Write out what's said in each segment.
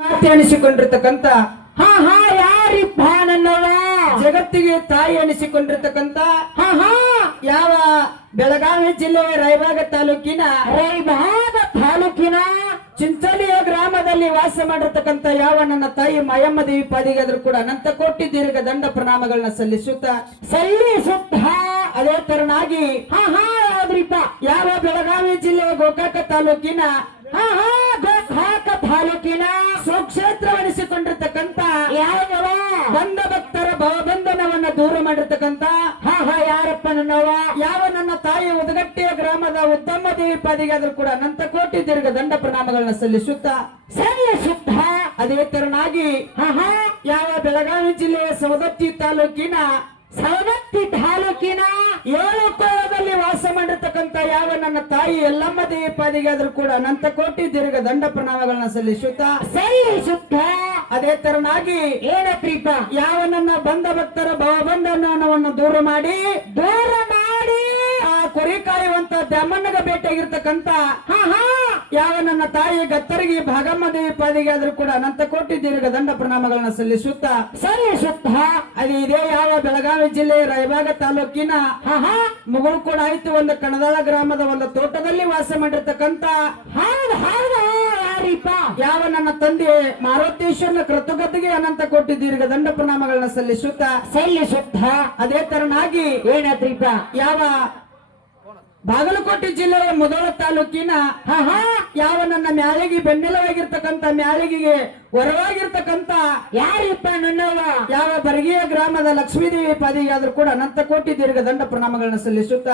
ಅನಿಸಿಕೊಂಡಿರ್ತಕ್ಕಂಥ ಯಾರಿಪ್ಪ ನನ್ನವ ಜಗತ್ತಿಗೆ ತಾಯಿ ಅನಿಸಿಕೊಂಡಿರ್ತಕ್ಕಂಥ ಯಾವ ಬೆಳಗಾವಿ ಜಿಲ್ಲೆಯ ರಾಯಬಾಗ ತಾಲೂಕಿನ ಚಿಂಚೋಳಿಯ ಗ್ರಾಮದಲ್ಲಿ ವಾಸ ಮಾಡಿರ್ತಕ್ಕಂಥ ಯಾವ ನನ್ನ ತಾಯಿ ಮಾಯಮ್ಮ ದೇವಿ ಪಾದಿಗಾದ್ರೂ ಕೂಡ ಅನಂತ ಕೋಟಿ ದೀರ್ಘ ದಂಡ ಪ್ರಣಾಮಗಳನ್ನ ಸಲ್ಲಿಸುತ್ತ ಅದೇ ತರನಾಗಿ ಯಾವ್ದ್ರಿಪ್ಪ ಯಾವ ಬೆಳಗಾವಿ ಜಿಲ್ಲೆಯ ಗೋಕಾಕ ತಾಲೂಕಿನ ಸುಕ್ಷೇತ್ರವೆನಿಸಿಕೊಂಡಿರ್ತಕ್ಕಂಥ ಯಾವ ಬಂದ ಭಕ್ತರ ಭವಬಂಧನವನ್ನ ದೂರ ಮಾಡಿರ್ತಕ್ಕಂಥ ಯಾರಪ್ಪ ನನ್ನವ ಯಾವ ನನ್ನ ತಾಯಿ ಉದಗಟ್ಟೆಯ ಗ್ರಾಮದ ಉತ್ತಮ ದೇವಿ ಪಾದಿಗಾದ್ರೂ ಕೂಡ ಅನಂತ ಕೋಟಿ ದೀರ್ಘ ದಂಡ ಪ್ರಣಾಮಗಳನ್ನ ಸಲ್ಲಿಸುತ್ತ ಅದೇ ತರನಾಗಿ ಯಾವ ಬೆಳಗಾವಿ ಜಿಲ್ಲೆಯ ಸವದತ್ತಿ ತಾಲೂಕಿನ ಏಳು ಕೋಳದಲ್ಲಿ ವಾಸ ಮಾಡಿರ್ತಕ್ಕಂಥ ಯಾವ ನನ್ನ ತಾಯಿ ಎಲ್ಲಮ್ಮ ದೇವಿ ಪಾದಿಗಾದ್ರೂ ಕೂಡ ಅನಂತ ಕೋಟಿ ದೀರ್ಘ ದಂಡ ಪ್ರಣಾಮಗಳನ್ನ ಸಲ್ಲಿಸುತ್ತ ಅದೇ ತರನಾಗಿ ಏನಪ್ಪ ಯಾವ ನನ್ನ ಬಂದ ಭಕ್ತರ ಭವಬಂಧನವನ್ನು ದೂರ ಮಾಡಿ ಆ ಕುರಿ ಕಾಯುವಂತ ದ್ಯಾಮಣ್ಣಗ ಭೇಟಿಯಾಗಿರ್ತಕ್ಕಂಥ ಯಾವ ನನ್ನ ತಾಯಿ ಗತ್ತರಿಗೆ ಭಾಗಮ್ಮ ದೇವಿ ಪಾದಿಗಾದ್ರೂ ಕೂಡ ಅನಂತ ಕೋಟಿ ದೀರ್ಘ ದಂಡ ಪ್ರಣಾಮಗಳನ್ನ ಸಲ್ಲಿಸುತ್ತ ಅದು ಇದೇ ಯಾವ ಬೆಳಗಾವಿ ಜಿಲ್ಲೆ ರಾಯಬಾಗ ತಾಲೂಕಿನ ಮುಗುಳು ಕೂಡ ಆಯ್ತು ಒಂದು ಕಣದಾಳ ಗ್ರಾಮದ ಒಂದು ತೋಟದಲ್ಲಿ ವಾಸ ಮಾಡಿರ್ತಕ್ಕಂಥ ಯಾವ ನನ್ನ ತಂದೆ ಮಾರುತೇಶ್ವರನ ಕೃತಜ್ಞತೆಗೆ ಅನಂತ ಕೋಟಿ ದೀರ್ಘ ದಂಡ ಪ್ರಣಾಮಗಳನ್ನ ಸಲ್ಲಿಸುತ್ತ ಅದೇ ತರನಾಗಿ ಏನತ್ರಿಪ್ಪ ಯಾವ ಬಾಗಲಕೋಟೆ ಜಿಲ್ಲೆಯ ಮುಧೋಳ ತಾಲೂಕಿನ ಯಾವ ನನ್ನ ಮ್ಯಾಲಿಗೆ ಬೆನ್ನೆಲುವಾಗಿರ್ತಕ್ಕಂಥ ಮ್ಯಾಲಿಗೆಗೆ ಹೊರವಾಗಿರ್ತಕ್ಕಂಥ ಯಾರಿಪ್ಪ ನನ್ನವ ಯಾವ ಬರಗಿಯ ಗ್ರಾಮದ ಲಕ್ಷ್ಮೀದೇವಿ ಪಾದಿಗಾದ್ರೂ ಕೂಡ ಅನಂತ ಕೋಟಿ ದೀರ್ಘ ದಂಡ ಪ್ರಣಾಮಗಳನ್ನ ಸಲ್ಲಿಸುತ್ತ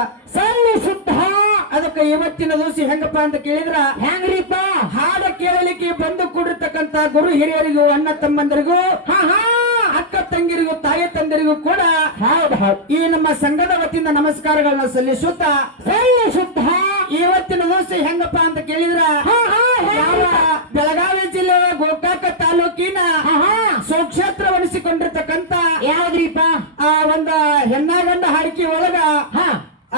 ಅದಕ್ಕೆ ಇವತ್ತಿನ ದಿವಸ ಹೆಂಗಪ್ಪ ಅಂತ ಕೇಳಿದ್ರ ಹೆಂಗ್ರಿಪ್ಪ ಹಾಡ ಕೇಳಲಿಕ್ಕೆ ಬಂದು ಕೂಡಿರ್ತಕ್ಕಂಥ ಗುರು ಹಿರಿಯರಿಗೂ ಅಣ್ಣ ತಮ್ಮಂದರಿಗೂ ಅಕ್ಕ ತಂಗಿರಿಗೂ ತಾಯಿ ತಂದರಿಗೂ ಕೂಡ ಈ ನಮ್ಮ ಸಂಘದ ವತಿಯಿಂದ ನಮಸ್ಕಾರಗಳನ್ನ ಸಲ್ಲಿಸುತ್ತ ಇವತ್ತಿನ ದಿವಸ ಹೆಂಗಪ್ಪ ಅಂತ ಕೇಳಿದ್ರ ಯಾವ ಬೆಳಗಾವಿ ಜಿಲ್ಲೆಯ ಗೋಕಾಕ ತಾಲೂಕಿನ ಸುಕ್ಷೇತ್ರವನಿಸಿಕೊಂಡಿರ್ತಕ್ಕಂಥ ಯಾವ್ದ್ರಿಪ್ಪ ಆ ಒಂದು ಹೆಣ್ಣಾಗಂಡ ಹಾಡಿಕೆ ಒಳಗ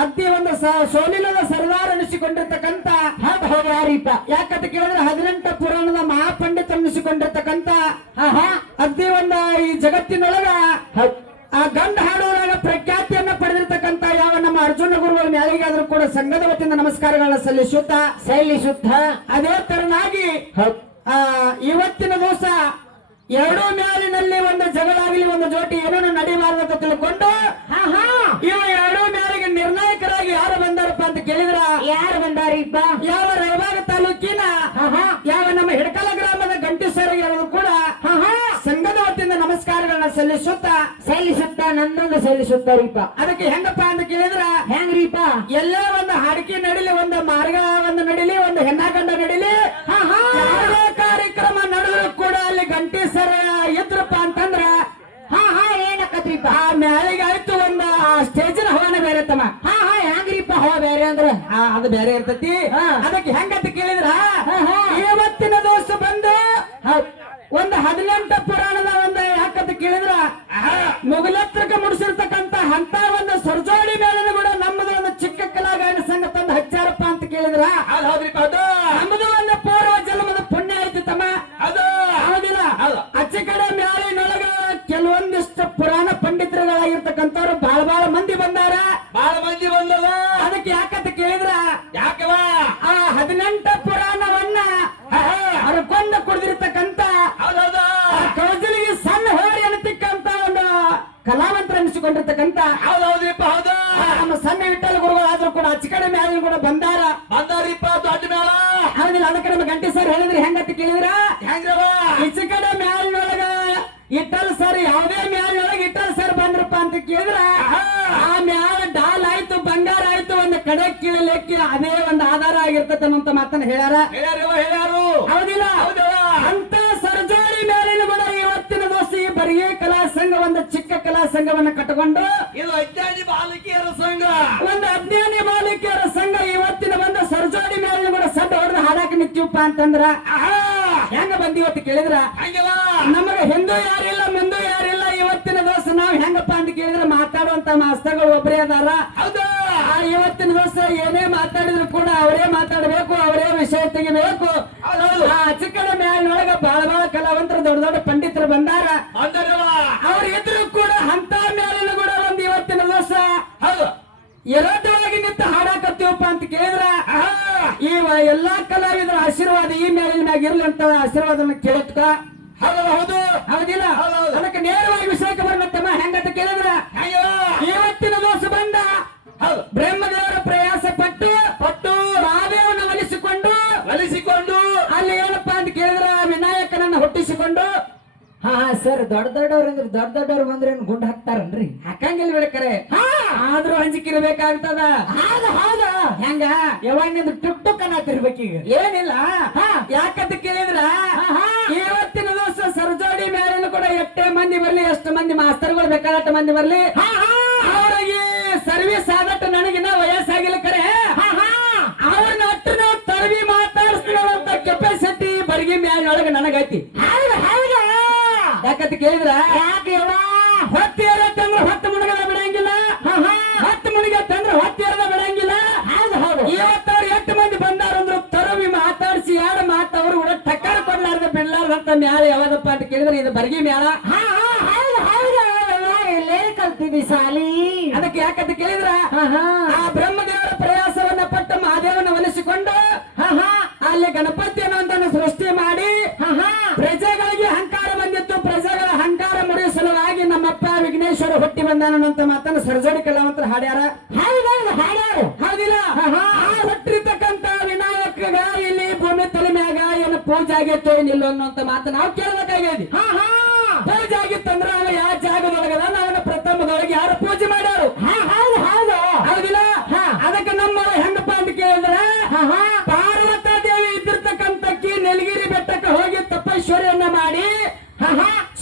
ಅತಿ ಒಂದು ಸೋಲಿಲ್ಲದ ಸರ್ದಾರ್ ಅನಿಸಿಕೊಂಡಿರ್ತಕ್ಕಂಥ ಯಾರಿಪ್ಪ ಯಾಕಂತ ಕೇಳಿದ್ರೆ 18 ಪುರಾಣದ ಮಹಾಪಂಡಿತ ಅನಿಸಿಕೊಂಡಿರ್ತಕ್ಕಂಥ ಅತಿ ಒಂದು ಈ ಜಗತ್ತಿನೊಳಗ ಆ ಗಂಡ ಹಾಡುವಾಗ ಪ್ರಖ್ಯಾತಿಯನ್ನ ಪಡೆದಿರ್ತಕ್ಕಂಥ ಯಾವ ನಮ್ಮ ಅರ್ಜುನ ಗುರುಗಳ ಮ್ಯಾಲಿಗಾದ್ರೂ ಕೂಡ ಸಂಘದ ವತಿಯಿಂದ ನಮಸ್ಕಾರಗಳನ್ನ ಸಲ್ಲಿಸುತ್ತ ಅದೇ ತರನಾಗಿ ಇವತ್ತಿನ ದಿವಸ ಎರಡೂ ಮ್ಯಾಲಿನಲ್ಲಿ ಒಂದು ಜಗಳಾಗಲಿ ಒಂದು ಜೋಟಿ ಏನೋ ನಡಿಬಾರದು ಅಂತ ತಿಳ್ಕೊಂಡು ಇವ ಎರಡೂ ಮ್ಯಾಲಿಗೆ ನಿರ್ಣಾಯಕರಾಗಿ ಯಾರು ಬಂದಾರಪ್ಪ ಅಂತ ಕೇಳಿದ್ರ ಯಾರು ಬಂದಾರಿಪ್ಪ ಯಾವ ರಾಯಬಾಗ ತಾಲೂಕಿನ ಯಾವ ನಮ್ಮ ಹಿಡಕಲ ಗ್ರಾಮದ ಗಂಟೇಶ್ವರಿಗೆ ಕೂಡ ಸಂಘದ ವತಿಯಿಂದ ನಮಸ್ಕಾರಗಳನ್ನ ಸಲ್ಲಿಸುತ್ತ ನನ್ನೊಂದು ಸಲ್ಲಿಸುತ್ತಾರಿಪ್ಪ ಅದಕ್ಕೆ ಹೆಂಗಪ್ಪ ಅಂತ ಕೇಳಿದ್ರ ಹೆಂಗ್ರಿಪ್ಪ ಎಲ್ಲೇ ಒಂದು ಹಾಡಿಕೆ ನಡಿಲಿ ಒಂದು ಮಾರ್ಗ ಒಂದು ನಡಿಲಿ ಒಂದು ಹೆಣ್ಣಾಗಂಡ ನಡಿಲಿ ಯಾವುದೇ ಕಾರ್ಯಕ್ರಮ ನಡೆದ್ರು ಕೂಡ ಅಲ್ಲಿ ಗಂಟೇಶ್ವರ ಇದ್ರಪ್ಪ ಅಂತಂದ್ರ ಏನಕ್ಕತ್ರಿಪ್ಪ ಆ ಮ್ಯಾಲಿಗೆ ಆಯ್ತು ಒಂದು ಸ್ಟೇಜಿನ ಹವಾನ ಬೇರೆ ತಮ್ಮ ಹೆಂಗ್ರಿಪ್ಪ ಹವಾ ಬೇರೆ ಅಂದ್ರ ಅದು ಬೇರೆ ಇರ್ತತಿ ಅದಕ್ಕೆ ಹೆಂಗಂತ ಕೇಳಿದ್ರ ಇವತ್ತಿನ ದಿವಸ ಬಂದು ಒಂದು 18 ಪುರಾಣದ ಒಂದು ಯಾಕಂತ ಕೇಳಿದ್ರ ಮುಗಲತ್ರಕ್ಕೆ ಮುಡಿಸಿರ್ತಕ್ಕಂಥ ಅಂತ ಒಂದು ಸರ್ಜೋಡಿ ಮೇಲಿನ ಕೂಡ ನಮ್ಮದು ಒಂದು ಚಿಕ್ಕ ಕಲಾಗಾಯನ ಸಂಘ ತಂದು ಹಚ್ಚಾರಪ್ಪ ಅಂತ ಕೇಳಿದ್ರ ನಮ್ಮದು ಒಂದು ಪೂರ್ವ ಜನ್ಮದ ಪುಣ್ಯ ಐತಿ ತಮ್ಮ ಅದು ಹೌದಿಲ್ಲ ಅಚ್ಚ ಕಡೆ ಮ್ಯಾಲಿನೊಳಗ ಕೆಲವೊಂದಿಷ್ಟು ಪುರಾಣ ಪಂಡಿತರುಗಳಾಗಿರ್ತಕ್ಕಂಥವ್ರು ಬಹಳ ಮಂದಿ ಬಂದಾರ ಅದಕ್ಕೆ ಯಾಕಂತ ಕೇಳಿದ್ರ ಯಾಕವ ಆ 18 ಪುರಾಣವನ್ನ ಹರ್ಕೊಂಡು ಕುಡಿದಿರ್ತಕ್ಕಂಥ ಕೌಜಲಿಗೆ ಸಣ್ಣ ಹೋರಿ ಅನ್ನತಕ್ಕಂತ ಒಂದು ಕಲಾವಂತರ ಅನಿಸಿಕೊಂಡಿರ್ತಕ್ಕಂಥ ನಮ್ಮ ಸಣ್ಣ ವಿಠಲ ಗುರುಗಳಾದ್ರೂ ಕೂಡ ಅಚ್ಚ ಕಡೆ ಮ್ಯಾಲಿನ ಕೂಡ ಬಂದಾರಿಪ್ಪ ದೊಡ್ಡ ಮೇಳ ಹೌದಿಲ್ಲ ಅದಕ್ಕೆ ನಮ್ಮ ಗಂಟೆ ಸರ್ ಹೇಳಿದ್ರಿ ಹೆಂಗಂತ ಕೇಳಿದ್ರ ಈಚ ಕಡೆ ಮ್ಯಾಲಿನೊಳಗ ಇಟ್ಟಲ್ ಸರ್ ಯಾವುದೇ ಮ್ಯಾಲಿನೊಳಗೆ ಇಟ್ಟಲ್ ಸರ್ ಬಂದ್ರಪ್ಪ ಅಂತ ಕೇಳಿದ್ರ ಆ ಮ್ಯಾಲ ಡಾಲ್ ಆಯ್ತು ಬಂಗಾರ ಆಯ್ತು ಒಂದು ಕಡೆ ಕೀಳಲಿಕ್ಕೆ ಅದೇ ಒಂದು ಆಧಾರ ಆಗಿರ್ತದೆ ಅಂತ ಮಾತನ್ನ ಹೇಳ್ಯಾರ ಹೌದಿಲ್ಲ ಅಂತ ಸರ್ಜೋಡಿ ಮೇಲಿನ ಕೂಡ ಇವತ್ತಿನ ದಿವಸ ಈ ಬರಿಗೆ ಕಲಾ ಸಂಘ ಒಂದು ಚಿಕ್ಕ ಕಲಾ ಸಂಘವನ್ನ ಕಟ್ಟಿಕೊಂಡು ಇದು ಅಜ್ಞಾನಿ ಬಾಲಕಿಯರ ಸಂಘ ಒಂದು ಅಜ್ಞಾನಿ ಬಾಲಕಿಯರ ಸಂಘ ಇವತ್ತಿನ ಒಂದು ಸರ್ಜೋಡಿ ಮೇಲಿನ ಕೂಡ ಸಡ್ಡು ಹೊಡೆದು ಹಾಡಾಕ ನಿಂತೀವಪ್ಪ ಅಂತಂದ್ರ ಹೆಂಗ ಬಂದಿವತ್ತು ಕೇಳಿದ್ರ ನಮಗ ಹಿಂದೂ ಯಾರಿಲ್ಲ ಮುಂದೂ ಯಾರಿಲ್ಲ ಇವತ್ತಿನ ದಿವಸ ನಾವ್ ಹೆಂಗಪ್ಪ ಅಂತ ಕೇಳಿದ್ರೆ ಮಾತಾಡುವಂತ ಮಾಸ್ತರ್ಗಳು ಒಬ್ಬರೇ ಅದಾರ ಇವತ್ತಿನ ದಿವಸ ಏನೇ ಮಾತಾಡಿದ್ರು ಕೂಡ ಅವರೇ ಮಾತಾಡಬೇಕು, ಅವರೇ ವಿಷಯ ತೆಗಿಬೇಕು. ಚಿಕ್ಕನ ಮ್ಯಾಲಿನೊಳಗ ಬಹಳ ಕಲಾವಂತರು ದೊಡ್ಡ ದೊಡ್ಡ ಪಂಡಿತರು ಬಂದಾರ. ಅವ್ರ ಇದ್ರು ಕೂಡ ಅಂತ ಮ್ಯಾಲಿನ ಕೂಡ ಒಂದು ಇವತ್ತಿನ ದಿವಸ ಎರಡವಾಗಿ ನಿಂತು ಹಾಡಾಕತ್ತೀವಪ್ಪ ಅಂತ ಕೇಳಿದ್ರ ಎಲ್ಲಾ ಕಲಾವಿದರ ಆಶೀರ್ವಾದ ಈ ಮೇಲಿನ ಮ್ಯಾಗ ಇರ್ಲಿ ಅಂತ ಆಶೀರ್ವಾದನ ಕೇಳತ್ಕ. ಹೌದು ಹೌದಿಲ್ಲ? ಅದಕ್ಕೆ ನೇರವಾಗಿ ವಿಷಯಕ್ಕೆ ಬರ್ಲತ್ತಮ್ಮ. ಹೆಂಗಂತ ಕೇಳಿದ್ರ ಇವತ್ತಿನ ದಿವಸ ಬಂದ ಬ್ರಹ್ಮದೇವರ ಪ್ರಯಾಸ ಪಟ್ಟು ಮಹಾದೇವನ ಒಲಿಸಿಕೊಂಡು ಅಲ್ಲಿ ಏನಪ್ಪ ಅಂತ ಕೇಳಿದ್ರ ವಿನಾಯಕನನ್ನ ಹುಟ್ಟಿಸಿಕೊಂಡು. ಹಾ ಸರ್, ದೊಡ್ಡವ್ರು ಅಂದ್ರೆ ದೊಡ್ಡವ್ರು ಬಂದ್ರೆ ಏನ್ ಗುಂಡ್ ಹಾಕ್ತಾರನ್ರಿ? ಹಾಕಂಗಿಲ್ಲ ಬಿಡಕರೆ, ಆದ್ರೂ ಹಂಚಿಕಿರ್ಬೇಕಾಗ್ತದ. ಹೌದ ಹೆಂಗ ಯಾವಾಗ ಟುಕ್ ಅನ್ನತಿರ್ಬೇಕೀಗ. ಏನಿಲ್ಲ, ಯಾಕಂತ ಕೇಳಿದ್ರ ಇವತ್ತಿನ ದಿವಸ ಸರಜೋಡಿ ಮೇಲೂ ಕೂಡ ಎಷ್ಟೇ ಮಂದಿ ಬರ್ಲಿ, ಎಷ್ಟು ಮಂದಿ ಮಾಸ್ತರ್ಗಳು ಬೇಕಾದಷ್ಟು ಮಂದಿ ಬರ್ಲಿ, ಅವ್ರಿಗೆ ಸರ್ವಿಸ್ ಆದಟ್ಟು ನನಗಿನ್ನ ವಯಸ್ಸಾಗಿಲ್ಲ ಕರೆ ಅವ್ರನ್ನ ಅಟ್ಟು ನಾವು ತರವಿ ಮಾತಾಡಿಸ್ತೀವಂತ ಕೆಪಾಸಿಟಿ ಬಡಗಿ ಮ್ಯಾಲೊಳಗೆ ನನಗೈತಿ. ಯಾಕಂತ ಕೇಳಿದ್ರ ಹೊತ್ತಿ ಏರತ್ತಂದ್ರ ಹೊತ್ತು ಮುಳುಗದ ಬಿಡಂಗಿಲ್ಲ, ಹೊತ್ತು ಮುಳುಗತ್ತಂದ್ರ ಹೊತ್ತಿ ಏರದ ಬಿಡಂಗಿಲ್ಲ. ಇವತ್ತವ್ರು 8 ಮಂದಿ ಬಂದಾರಂದ್ರು ತರವಿ ಮಾತಾಡಿಸಿ ಎರಡು ಮಾತು ಅವ್ರು ಕೂಡ ಟಕ್ಕರ್ ಕೊಡ್ಲಾರ್ದ ಬಿಡ್ಲಾರ್ದಂತ ಮ್ಯಾಲ ಯಾವ್ದಪ್ಪ ಅಂತ ಕೇಳಿದ್ರೆ ಇದು ಬರಗಿ ಮ್ಯಾಲ. ಕಲ್ತಿದ್ವಿ ಸಾಲಿ. ಅದಕ್ಕೆ ಯಾಕಂತ ಕೇಳಿದ್ರ ಆ ಬ್ರಹ್ಮದೇವರ ಪ್ರಯಾಸವನ್ನ ಪಟ್ಟು ಮಹಾದೇವನ ಒಲಿಸಿಕೊಂಡು ಅಲ್ಲಿ ಗಣಪತಿ ಅನ್ನುವಂತ ಸೃಷ್ಟಿ ಮಾಡಿ ಪ್ರಜೆಗಳಿಗೆ ಅಹಂಕಾರ ಬಂದಿತ್ತು. ಪ್ರಜೆಗಳ ಅಹಂಕಾರ ಮುರಿಯುವ ಸಲುವಾಗಿ ನಮ್ಮಪ್ಪ ವಿಘ್ನೇಶ್ವರ ಹುಟ್ಟಿ ಬಂದಾನಂತ ಮಾತನ್ನ ಸರಜೋಡಿ ಕಲಾವಂತರು ಹಾಡ್ಯಾರ. ಹೌದಿಲ್ಲ? ಹುಟ್ಟಿರ್ತಕ್ಕಂತ ವಿನಾಯಕಗ ಇಲ್ಲಿ ಭೂಮಿ ತಲೆ ಮ್ಯಾಗ ಏನು ಪೂಜೆ ಆಗೈತೋ ಏನಿಲ್ಲ ಅನ್ನುವಂತ ಮಾತು ನಾವು ಕೇಳಬೇಕಾಗ್ಯದಿ. ಪೂಜೆ ಆಗಿತ್ತಂದ್ರ ಅವ ಯಾವ ಜಾಗದೊಳಗದ ಅವನ ಪ್ರಥಮದೊಳಗೆ ಯಾರು ಪೂಜೆ ಮಾಡ್ಯಾರು? ಹೌದಿಲ್ಲ? ಅದಕ್ಕೆ ನಮ್ಮ ಹೆಂಗಪ್ಪ ಅಂತ ಕೇಳಿದ್ರ ಪಾರ್ವತಾ ದೇವಿ ಇದ್ದಿರ್ತಕ್ಕಂತಕ್ಕಿ ನೆಲಗಿರಿ ಬೆಟ್ಟಕ್ಕೆ ಹೋಗಿ ತಪಶ್ವರಿಯನ್ನ ಮಾಡಿ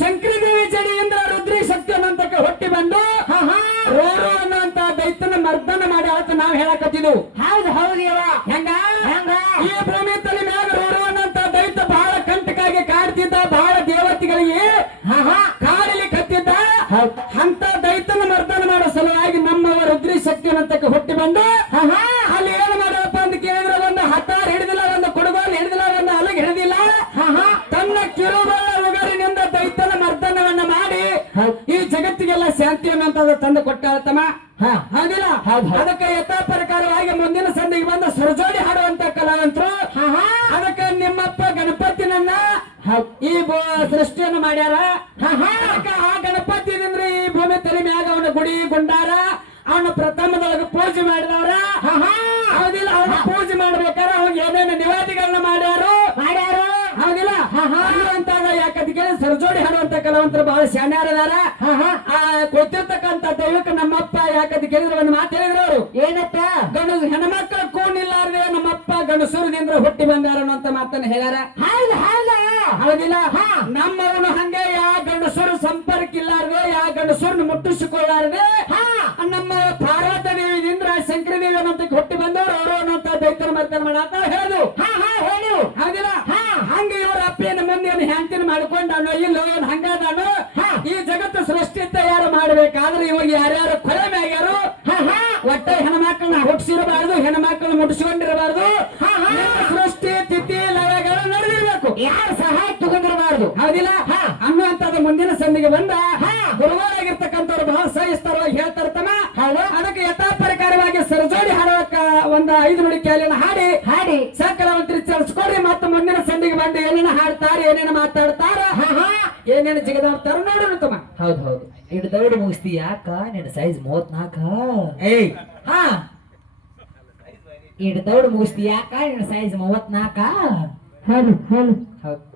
ಶಂಕರಿ ದೇವಿ ಜಡಿಯಿಂದ ರುದ್ರಿ ಶಕ್ತಿ ಅನ್ನೋಂತಕ್ಕೆ ಹೊಟ್ಟಿ ಬಂದು ರೋರು ಅನ್ನುವಂತ ದೈತ್ಯನ ಮರ್ದನ ಮಾಡಿ ಅವತ್ತು ನಾವ್ ಹೇಳಕತ್ತಿದ್ವು. ಹೆಂಗ ಈ ಭೂಮಿ ತಲೆ ಮ್ಯಾಗ ರೋರು ಅನ್ನೋಂತ ದೈತ್ಯ ಬಹಳ ಕಂಟಕಾಗಿ ಕಾಡ್ತಿದ್ದ, ಬಹಳ ದೇವತೆಗಳಿಗೆ ಕಾಡಲಿ ಕತ್ತಿದ್ದ. ಅಂತ ದೈತ್ಯನ ಮರ್ದನ ಮಾಡೋ ಸಲುವಾಗಿ ನಮ್ಮವ ರುದ್ರಿ ಶಕ್ತಿ ಅನ್ನೋಂತಕ್ಕೆ ಹೊಟ್ಟಿ ಬಂದು ಅಲ್ಲಿ ಏನು ಮಾಡಪ್ಪ ಅಂತ ಕೇಳಿದ್ರೆ ಒಂದು ಹತ್ತಾರು ಹಿಡಿದಿಲ್ಲ, ಒಂದು ಕೊಡಗೋಲು ಹಿಡಿದಿಲ್ಲ, ಒಂದು ಅಲಗ್ ಹಿಡಿದಿಲ್ಲ, ತನ್ನ ಕಿರುಬಳ ಉಗರಿನಿಂದ ದೈತ್ಯನ ಮರ್ದನವನ್ನ ಮಾಡಿ ಈ ಜಗತ್ತಿಗೆಲ್ಲ ಶಾಂತಿ ಅನ್ನೋಂಥದ್ದು ತಂದು ಕೊಟ್ಟಾಳ್ತಮ್ಮ. ಹೌದಿಲ್ಲ? ಅದಕ್ಕೆ ಯಥಾ ಪ್ರಕಾರವಾಗಿ ಮುಂದಿನ ಸಂಧಿಗೆ ಬಂದ ಸರಜೋಡಿ ಹಾಡುವಂತ ಕಲಾವಂತರು ಅದಕ್ಕೆ ನಿಮ್ಮಪ್ಪ ಗಣಪತಿನನ್ನ ಈ ಸೃಷ್ಟಿಯನ್ನು ಮಾಡ್ಯಾರ. ಆ ಗಣಪತಿದಿಂದ ಈ ಭೂಮಿ ತಲೆ ಮ್ಯಾಗ ಅವನ ಗುಡಿ ಗುಂಡಾರ ಅವನ ಪ್ರಥಮದೊಳಗೆ ಪೂಜೆ ಮಾಡಿದವ್ರ. ಹೌದಿಲ್ಲ? ಅವನ ಪೂಜೆ ಮಾಡ್ಬೇಕಾದ್ರೆ ಅವಾಗ ಏನೇನು ನಿವಾದಿಗಳನ್ನ ಮಾಡ್ಯಾರು. ಹೌದಿಲ್ಲ? ಯಾಕಂತ ಕೇಳಿ ಸರಜೋಡಿ ಹಾಡುವಂತ ಕಲಾವಂತರು ಬಹಳ ಶಾಣ್ಯಾರದಾರ. ಕೊಟ್ಟಿರ್ತಕ್ಕಂತ ದೈವಕ್ಕೆ ನಮ್ಮಪ್ಪ ಯಾಕಂತ ಕೇಳಿದ್ರೆ ಒಂದು ಮಾತು ಹೇಳಿದ್ರು ಅವರು. ಏನಪ್ಪ? ಹೆಣ್ಮಕ್ಳು ಕೂನಿಲ್ಲಾರ್ದೆ ನಮ್ಮಪ್ಪ ಗಂಡಸೂರದಿಂದ ಹುಟ್ಟಿ ಬಂದಾರ ಅನ್ನೋಂತ ಮಾತನ್ನ ಹೇಳ್ಯಾರ. ಹೌದಿಲ್ಲ? ನಮ್ಮವನು ಹಂಗೆ ಯಾವ ಗಂಡಸೂರು ಸಂಪರ್ಕ ಇಲ್ಲಾರ್ದೆ, ಯಾವ ಗಂಡಸೂರ್ನ ಮುಟ್ಟಿಸಿಕೊಳ್ಳಾರ್ದೆ ನಮ್ಮ ಪಾರ್ವತ ದೇವಿದಿಂದ ಶಂಕರ ದೇವಿ ಅನ್ನೋಂತ ಹುಟ್ಟಿ ಬಂದವರು ಅವರು ಅನ್ನೋಂತ ದೈತ್ಯನ ಮರ್ತನ ಮಾಡಾತ ಹೇಳು. ಹೌದಿಲ್ಲ? ಹಂಗೆ ಇವರ ಅಪ್ಪನ ಮುಂದೆ ಹ್ಯಾಂತಿನ ಮಾಡ್ಕೊಂಡಾನೋ ಇಲ್ಲೋ ಏನ್ ಹಂಗಾದಾನೋ ಈ ಜಗತ್ತು ಸೃಷ್ಟಿ ತಯಾರು ಮಾಡ್ಬೇಕಾದ್ರೆ ಇವಾಗ ಯಾರ್ಯಾರು ಕೊಲೆ ಮ್ಯಾಗ್ಯಾರು ಒಟ್ಟ ಹೆಣ್ಮಕ್ಳನ್ನ ಹುಟ್ಟಿಸಿರಬಾರ್ದು, ಹೆಣ್ಮಕ್ಳನ್ನ ಮುಟ್ಟಿಸ್ಕೊಂಡಿರಬಾರ್ದು, ಸೃಷ್ಟಿ ತಿಥಿ ಲಯಗಳು ನಡೆದಿರ್ಬೇಕು, ಯಾರು ಸಹಾಯ ತಗೊಂಡಿರಬಾರ್ದು. ಹೌದಿಲ್ಲ? ಅನ್ನುವಂತದ್ದು ಮುಂದಿನ ಸಂಧಿಗೆ ಬಂದ ಗುರುಗಳಾಗಿರ್ತಕ್ಕಂಥವ್ರು ಬಹಳ ಸಹಿಸ್ತಾರವಾಗಿ ಹೇಳ್ತಾರತಮ್ಮ. ಅದಕ್ಕೆ ಯಥಾ ಪ್ರಕಾರವಾಗಿ ಸರಜೋಡಿ ಹಾಡುವಕ್ಕ ಒಂದು 5 ನುಡಿ ಕ್ಯಾಲಿನ ಹಾಡಿ ಸಕಲವಂತರಿ ಚರ್ಚ್ಕೊಡ್ರಿ. ಮತ್ತು ಮುಂದಿನ ಸಂಧಿಗೆ ಬಂದು ಏನೇನು ಹಾಡ್ತಾರ, ಏನೇನು ಮಾತಾಡ್ತಾರ, ಏನೇನು ಜಿಗದಾಡ್ತಾರ ನೋಡೋಣ ತಮ್ಮ. ಹೌದು ಇಡ್ ದೌಡ್ ಮುಗಿಸ್ತಿ ಯಾಕ? ನಿನ್ನ ಸೈಜ್ 34. ಇಡ್ ದೌಡ್ ಮುಗಿಸ್ತಿ ಯಾಕ? ನಿನ್ನ ಸೈಜ್ 34. ಹೌದು